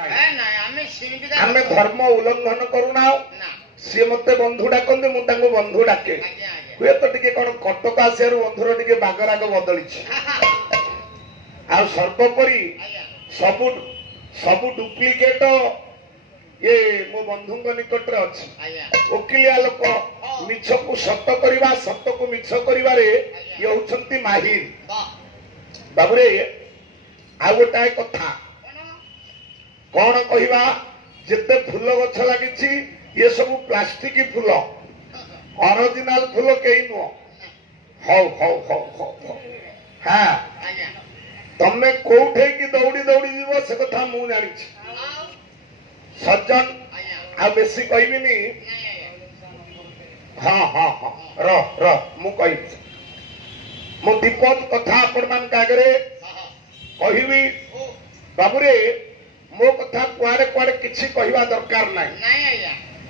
आमे धर्म उल्लंघन करूना सी मत बंधु डाकते मुझे बंधु डाके हुए तो टे कौन कटक आसियार बंधुर टे बागराग बदली सर्वोपरि सबु सबु डुप्लिकेट ये मो बंधु निकट अच्छी वकिलिया लोक मिछ को सत करवा सत को मिछ करिवारे ये होउछंती माहिर बाबुरे आ गोटाए कथा कौन कहवा जिते फूल गछ लगी ये सब प्लास्टिक फूल ओरिजिनल फूल कई नुह हौ हौ हौ हौ हाँ तमे कोठे की दौड़ी दौड़ी जीव से कथा मु जानी सज्जन आ बेसी कहबिनी हाँ हाँ हाँ र मु कहि मु दीपक कथा आपण मान आगे कहबी बाबुरे मो कथा कुआड़े कुआड़े किछि कहवा दरकार नहीं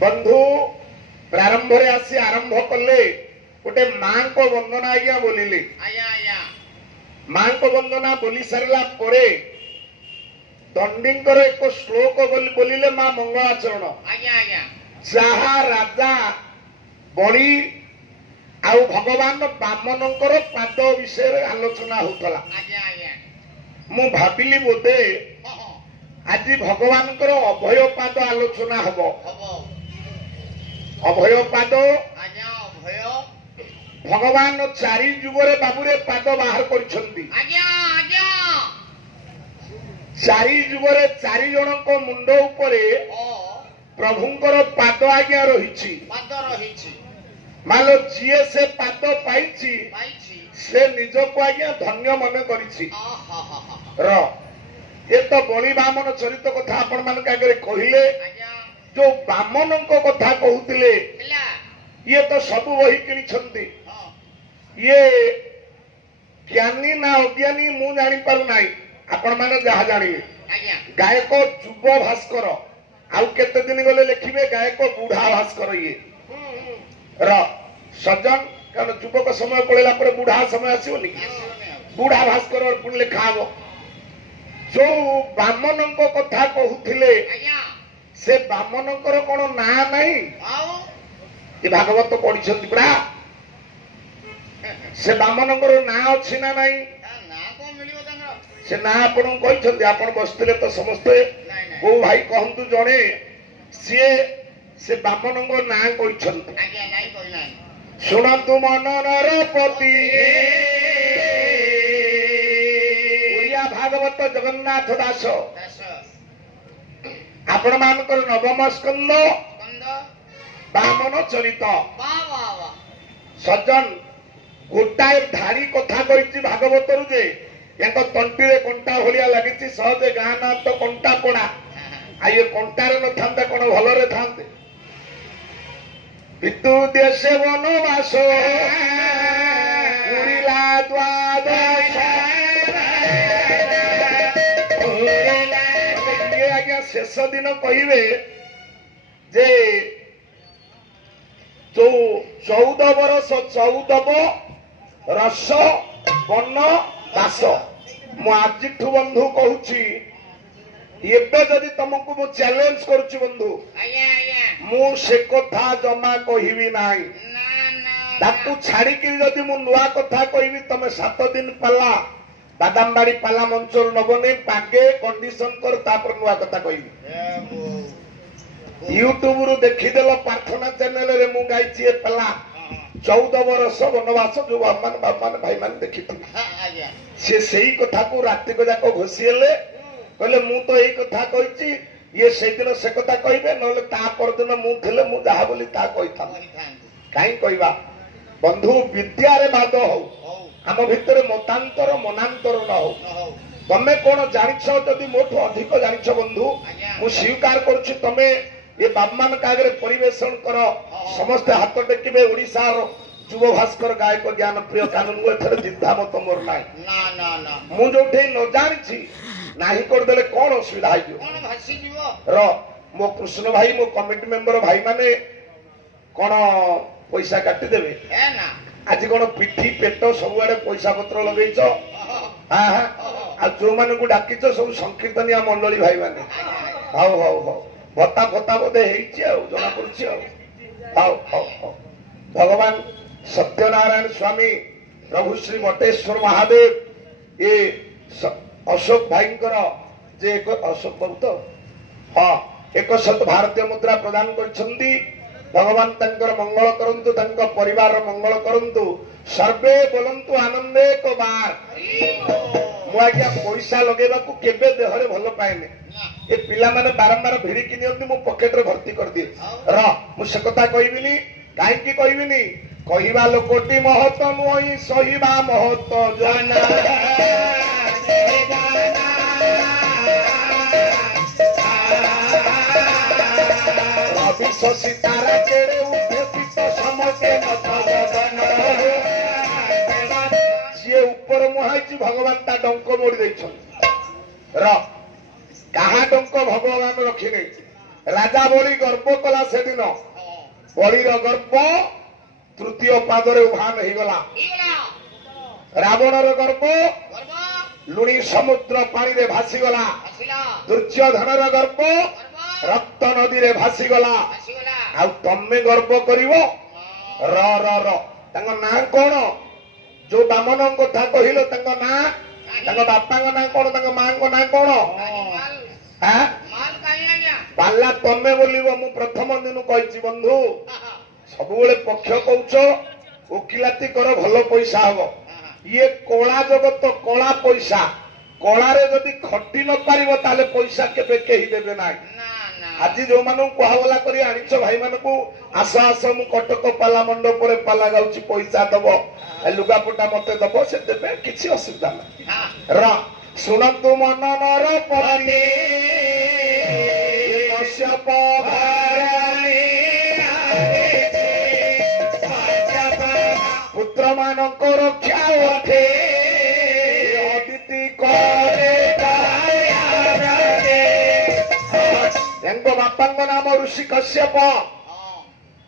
बंधु प्रारंभ रे आसी आरंभ कले गोटे मां को वंदना आज्ञा बोलिले मां को वंदना बोली सारला परे दंडींकर एक श्लोक बोलिले मां मंगलाचरण जहा राजा बड़ी आउ भगवान बामनकर पाद विषय आलोचना होतला मु भाबिली बोधे आज भगवान अभय पाद आलोचना हब अभय पाद भगवान चारि जुगरे बाबुरे पाद बाहर करिसंती चारि जुगरे चारि जन को मुंड उपरे प्रभुंकर पाद आज्ञा रही मालो जीए से पाद पाइछि से निज को आज्ञा धन्य मन करिछि ये तो बलि बामन चरित कथा आपण मान आगे कहले जो बामन कथा कहते ये तो सब वही किनी ये ज्ञानी ना अज्ञानी मु जानी पारु नाही आपण माने जहा जानिले गायक जुब भास्कर आउ केते दिन गले लिखिबे गायक बूढ़ा भास्कर ये र सज्जन कारण जुबक समय पळेला पर बूढ़ा समय आसीबनी बूढ़ा भास्कर और पुन लिखा हो जो बामन कथा कहते से बामन कौन ना नहीं ये भागवत पढ़ी पड़ा से बामन ना अच्छी ना नहीं से ना आपण आप बसते तो समस्ते को भाई कहतु जड़े सी से बामन ना कहते शुणु मनर पति भागवत जगन्नाथ दास आपण मानकर नवम स्कंद बामन चरित सज्जन गोटाए धारी कथा कही भागवत जे तंटी कंटा भाया लगी सहजे गाँ ना तो कंटा पड़ा आ ये कंटार न था कौन भलरे था पितु देश वनवास उड़िला द्वादश शेष दिन कहे जे जो 14 बरस 14 रस वन दास मुझ बंधु कहूची एबे जदि तुमको मु चैलेंज करुची बंधु मु से कथा जमा कहबी नाही ताकू छाड़ी कि जदि मु नुआ कथा कहबी तमे 7 दिन पाला बादामबाड़ी पाला मंचल नबने पागे कंडीशन कर तापर नुआ कथा कहबी यूट्यूब रु देखिदेल प्रार्थना चैनल रे मु गाइछि ए पाला 14 वर्ष वनवास जो बापमान भाई मान देखि से सही कथा को राति को जाको घोषिले कहले मु तो एई कथा कहिछि ये से दिन से कथा कहबे नले ता पर दिन मु थिले मु जहा बोली ता कहिथा काई कहबा बंधु विद्या रे बाद हो आम भितर मतांतर मनांतर न हो तमे कौन जानिछ जदि मोठो अधिक जानिछ बंधु मु स्वीकार करूछि तमे ये बापमान कागरे परिवेशन कर समस्त हाथ टेकिबे ओडिसा युव भास्कर गायक ज्ञान प्रिय कानून को एथरे जिद्दा मत मोर नाही ना ना ना मु जोठे न जानिछि नाही कर देले कोन असुविधा आइयो कोन भासी जीवो र मो कृष्ण भाई मो कमिटी मेंबर भाई माने कोन पैसा काटी देबे ए ना आज कोन पिठी पेट सब आड़े पैसा पत्र लगेइछ हां हां आ जो माने को डाकिछ सब संकीर्तनिया मंडली भाई माने ହଉ ହଉ ହଉ ଭତ୍ତା ଫତା ବୋଧେ ହେଇଛି ଆଉ ଜଣା ପଡୁଛି ଆଉ ହଉ ହଉ ହଉ ଭଗବାନ ସତ୍ୟନାରାୟଣ ସ୍ୱାମୀ ପ୍ରଭୁ ଶ୍ରୀ ବଟେଶ୍ୱର ମହାଦେବ ଏ ଅଶୋକ ଭାଇଙ୍କର ଯେ ଏକ ଅଶୋକ ବାବୁ ତ ହଁ 100 ଭାରତୀୟ ମୁଦ୍ରା ପ୍ରଦାନ କରିଛନ୍ତି। ଭଗବାନ ତାଙ୍କର ମଙ୍ଗଳ କରନ୍ତୁ, ତାଙ୍କ ପରିବାରର ମଙ୍ଗଳ କରନ୍ତୁ। ସର୍ବେ ବୋଲନ୍ତୁ ଆନନ୍ଦେ ଏକ ବାର। ମୁଁ ଆଜ୍ଞା ପଇସା ଲଗେଇବାକୁ କେବେ ଦେହରେ ଭଲ ପାଏନି। ଏ ପିଲାମାନେ ବାରମ୍ବାର ଭିଡିକି ନିଅନ୍ତି, ମୁଁ ପକେଟରେ ଭର୍ତ୍ତି କରିଦିଏ। ମୁଁ ସେ କଥା କହିବିନି। କାହିଁକି କହିବିନି? କହିବା ଲୋକଟି ମହତ ନୁହଁ, ସହିବା ମହତ ଜନା। ରବି ଶଶୀ ତାରା କେଡ଼େ ଉଦ୍ୟୋଗିତ ସମସ୍ତେ ଯିଏ ଉପର ମୁହାଁଇଛି ଭଗବାନ ତା ଡଙ୍କ ମୋଡି ଦେଇଛନ୍ତି। କାହା ଡଙ୍କ ଭଗବାନ ରଖିନି। ରାଜା ବଳି ଗର୍ବ କଲା ସେଦିନ। ବଳିର ଗର୍ବ ତୃତୀୟ ପାଦରେ ଉଭାନ ହେଇଗଲା। ରାବଣର ଗର୍ବ ଲୁଣି ସମୁଦ୍ର ପାଣିରେ ଭାସିଗଲା। ଦୁର୍ଯ୍ୟୋଧନର ଗର୍ବ ରକ୍ତ ନଦୀରେ ଭାସିଗଲା। ଆଉ ତମେ ଗର୍ବ କରିବ? ର ର ର ତାଙ୍କ ନାଁ କଣ? ଯୋଉ ବାମନଙ୍କ କଥା କହିଲ ତାଙ୍କ ନାଁ, ତାଙ୍କ ବାପାଙ୍କ ନାଁ କଣ, ତାଙ୍କ ମାଙ୍କ ନାଁ କଣ? ପାଲା ତମେ ବୋଲିବ। ମୁଁ ପ୍ରଥମ ଦିନ କହିଛି ବନ୍ଧୁ, ସବୁବେଳେ ପକ୍ଷ କହୁଛ, ଓକିଲାତି କର, ଭଲ ପଇସା ହବ। ଇଏ କଳା ଜଗତ, କଳା ପଇସା। କଳାରେ ଯଦି ଖଟି ନ ପାରିବ ତାହେଲେ ପଇସା କେବେ କେହି ଦେବେ ନାହିଁ। ଆଜି ଯୋଉମାନଙ୍କୁ କୁହାବଲା କରି ଆଣିଛ ଭାଇମାନଙ୍କୁ, ଆସ ଆସ ମୁଁ କଟକ ପାଲା ମଣ୍ଡପରେ ପାଲା ଗାଉଛି, ପଇସା ଦବ, ଲୁଗାପଟା ମତେ ଦବ, ସେ ଦେବେ, କିଛି ଅସୁବିଧା ନାହିଁ। ଶୁଣନ୍ତୁ ମନନର ପରି କଶ୍ୟପ ପୁତ୍ର ମାନଙ୍କ ରକ୍ଷା ଅଠେ ଅଦିତି କରେ। ତାଙ୍କ ବାପାଙ୍କ ନାମ ଋଷି କଶ୍ୟପ,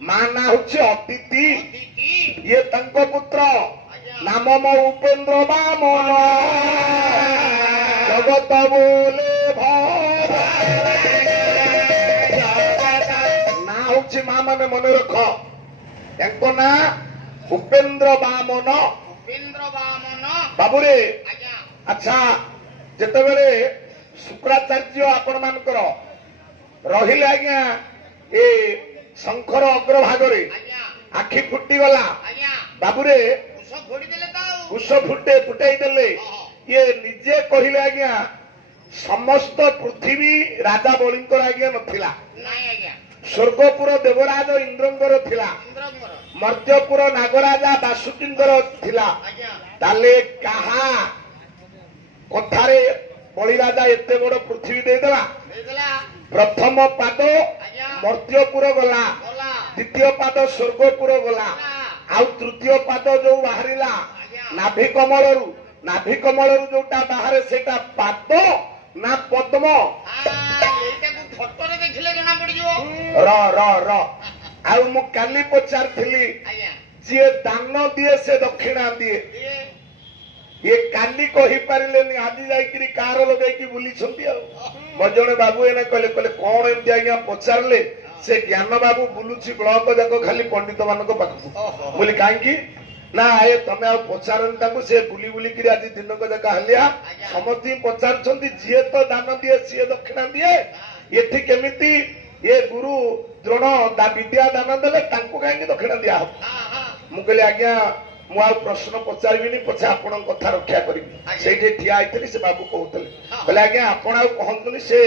ମା ନାଁ ହଉଛି ଅଦିତି। ଇଏ ତାଙ୍କ ପୁତ୍ର, ନାମ ମୋ ଉପେନ୍ଦ୍ର ବାମନ। ଜଗତ ବୋଲେ ନାଁ ହଉଛି ମା ମାନେ ମନେ ରଖ। ତାଙ୍କ ନାଁ ଉପେନ୍ଦ୍ର ବାମନ। ବାବୁରେ ଆଚ୍ଛା, ଯେତେବେଳେ ଶୁକ୍ରାଚାର୍ଯ୍ୟ ଆପଣ ମାନଙ୍କର ରହିଲେ ଆଜ୍ଞା ଏ ଶଙ୍ଖର ଅଗ୍ରଭାଗରେ, ଆଖି ଫୁଟିଗଲା ବାବୁରେ, କୁଶ ଫୁଟେଇ ଦେଲେ। ଇଏ ନିଜେ କହିଲେ ଆଜ୍ଞା ସମସ୍ତ ପୃଥିବୀ ରାଜା ବଳିଙ୍କର ଆଜ୍ଞା ନଥିଲା। ସ୍ୱର୍ଗପୁର ଦେବରାଜ ଇନ୍ଦ୍ରଙ୍କର ଥିଲା, ମର୍ତ୍ତ୍ୟପୁର ନାଗରାଜା ବାସୁକୀଙ୍କର ଥିଲା। ତାହେଲେ କାହା କଥାରେ ବଳିରାଜା ଏତେ ବଡ ପୃଥିବୀ ଦେଇଦେଲା? ପ୍ରଥମ ପାଦ ମର୍ତ୍ତ୍ୟପୁର ଗଲା, ଦ୍ୱିତୀୟ ପାଦ ସ୍ୱର୍ଗପୁର ଗଲା, ଆଉ ତୃତୀୟ ପାଦ ଯୋଉ ବାହାରିଲା ନାଭି କମଳରୁ, ନାଭି କମଳରୁ ଯୋଉଟା ବାହାରେ ସେଇଟା ପାଦ ନା ପଦ୍ମ? ର ର ର ଆଉ ମୁଁ କାଲି ପଚାରିଥିଲି, ଯିଏ ଦାନ ଦିଏ ସେ ଦକ୍ଷିଣା ଦିଏ। ଇଏ କାଲି କହିପାରିଲେନି, ଆଜି ଯାଇକିରି କାର ଲଗେଇକି ବୁଲିଛନ୍ତି। ଆଉ ମୋ ଜଣେ ବାବୁ ଏନେ କହିଲେ କଣ ଏମିତି ଆଜ୍ଞା ପଚାରିଲେ? ସେ ଜ୍ଞାନ ବାବୁ ବୁଲୁଛି ବ୍ଲକ ଯାକ ଖାଲି ପଣ୍ଡିତ ମାନଙ୍କ ପାଖକୁ। ବୋଲି କାହିଁକି ନା ଏ ତମେ ଆଉ ପଚାରନି ତାଙ୍କୁ, ସେ ବୁଲି ବୁଲିକିରି ଆଜି ଦିନକ ଯାକ ହାଲିଆ। ସମସ୍ତଙ୍କୁ ପଚାରୁଛନ୍ତି, ଯିଏ ତ ଦାନ ଦିଏ ସିଏ ଦକ୍ଷିଣା ଦିଏ। ଏଠି କେମିତି ଏ ଗୁରୁ ଦ୍ରୋଣ ବିଦ୍ୟା ଦାନ ଦେଲେ, ତାଙ୍କୁ କାହିଁକି ଦକ୍ଷିଣା ଦିଆହବ? ମୁଁ କହିଲି ଆଜ୍ଞା ମୁଁ ଆଉ ପ୍ରଶ୍ନ ପଚାରିବିନି, ପଛେ ଆପଣଙ୍କ କଥା ରକ୍ଷା କରିବି। ସେଇଠି ଠିଆ ହେଇଥିଲି, ସେ ବାବୁ କହୁଥିଲେ, କହିଲେ ଆଜ୍ଞା ଆପଣ ଆଉ କହନ୍ତୁନି, ସେ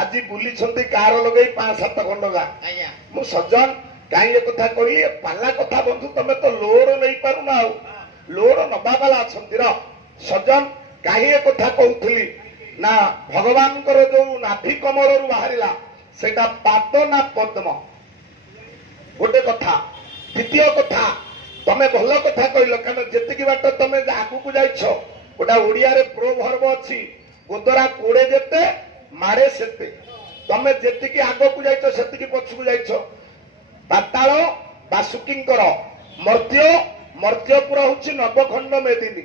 ଆଜି ବୁଲିଛନ୍ତି କାର ଲଗେଇ 5-7 ଖଣ୍ଡ ଗାଁ। ମୁଁ ସଜ୍ଜନ କାହିଁ ଏ କଥା କହିଲି? ପାଲା କଥା ବନ୍ଧୁ, ତମେ ତ ଲୋର ନେଇପାରୁନ, ଆଉ ଲୋର ନବା ବାଲା ଅଛନ୍ତି। ସଜ୍ଜନ କାହିଁ ଏ କଥା କହୁଥିଲି ନା, ଭଗବାନଙ୍କର ଯୋଉ ନାଭି କମଳରୁ ବାହାରିଲା ସେଇଟା ପାଦ ନା ପଦ୍ମ? ଗୋଟେ କଥା। ଦ୍ୱିତୀୟ କଥା, ତମେ ଭଲ କଥା କହିଲ, କାରଣ ଯେତିକି ବାଟ ତମେ ଆଗକୁ ଯାଇଛ, ଗୋଟା ଓଡିଆରେ ପ୍ରୋଭର୍ବ ଅଛି, ଗୋଦରା କୋଡେ ଯେତେ ମାଡେ ସେତେ। ତମେ ଯେତିକି ଆଗକୁ ଯାଇଛ ସେତିକି ପଛକୁ ଯାଇଛ। ପାତାଳ ବାସୁକୀଙ୍କର, ମର୍ତ୍ତ୍ୟପୁର ହଉଛି ନବଖଣ୍ଡ ମେଦିନୀ।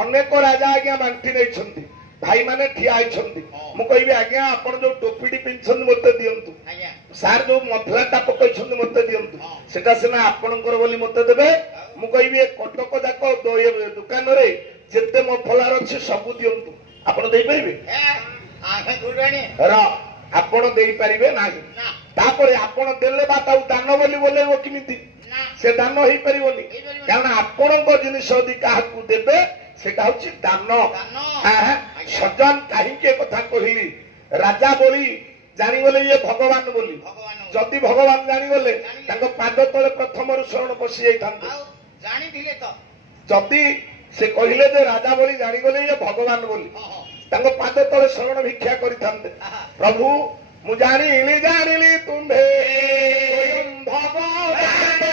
ଅନେକ ରାଜା ଆଜ୍ଞା ବାଣ୍ଟି ନେଇଛନ୍ତି। भाई माने ठिया होइछन्ति मु कहबी आज्ञा आपण जो टोपीटी पिंछन मते दियंतु सार जो मफलाटा पकैछन्ति मते दियंतु सेटा सिना आपणकर बोली मते देबे मु कहबी कटक जाक दुकान रे जेते मफलार अछि सब दियंतु आपण देई परिबे आपण देई परिबे नाही तापरे आपण देले बात दान बोली बोलेबो किमिति से दान होई परिबोनी कारण आपणको जिनिस यदि काहाकू देबे सेटा होछि दान सज्जन काहे कथा कहली राजा बोली जानी गले ये भगवान बोली जदि भगवान जानी गले तांको पाद तले प्रथम शरण पसी जाई थांते जानी थिले तो जदि से कहिले जे राजा बोली जानी गले ये भगवान बोली तांको पाद तले शरण भिक्षा करि थांते प्रभु मु जानिली तुम्हे भगवान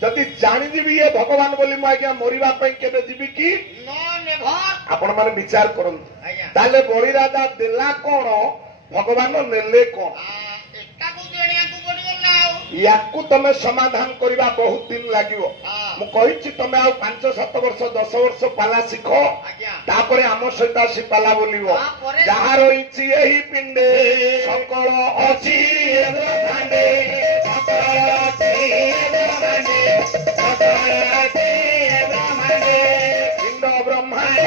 जदि जानिजी ये भगवान बोली मु आज्ञा मरिबा पई केबे जीवी कि आपण माने विचार करंतु ताले बळी राजा देला कोन भगवान नेले कोन याकू तमे समाधान करिबा बहुत दिन लागिवो मु कहिछि तमे आ 5-7 वर्ष 10 वर्ष पाला सिखो तापरे आम सहित आसी पाला बोलिवो जहा रहिछि एही पिंडे सकल अछि ब्रह्मांडे सकल अछि ब्रह्मांडे सकल अछि ब्रह्मांडे पिंड ब्रह्मांड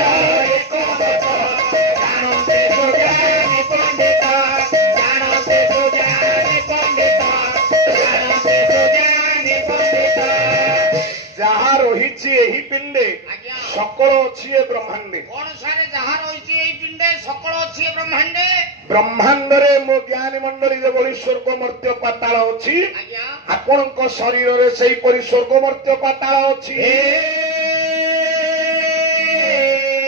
एक जानते सुजानि पंडित जानते सुजानि पंडित जहा रही एही पिंडे सकल अच्छी ब्रह्मांडे कौन सारे जहा रही पिंडे सकल अच्छी ब्रह्मांडे ब्रह्मांड रे मो ज्ञानी मंडली जो स्वर्ग मर्त्य पाताल अच्छी आपण शरीर से स्वर्ग मर्त्य पाताल अच्छी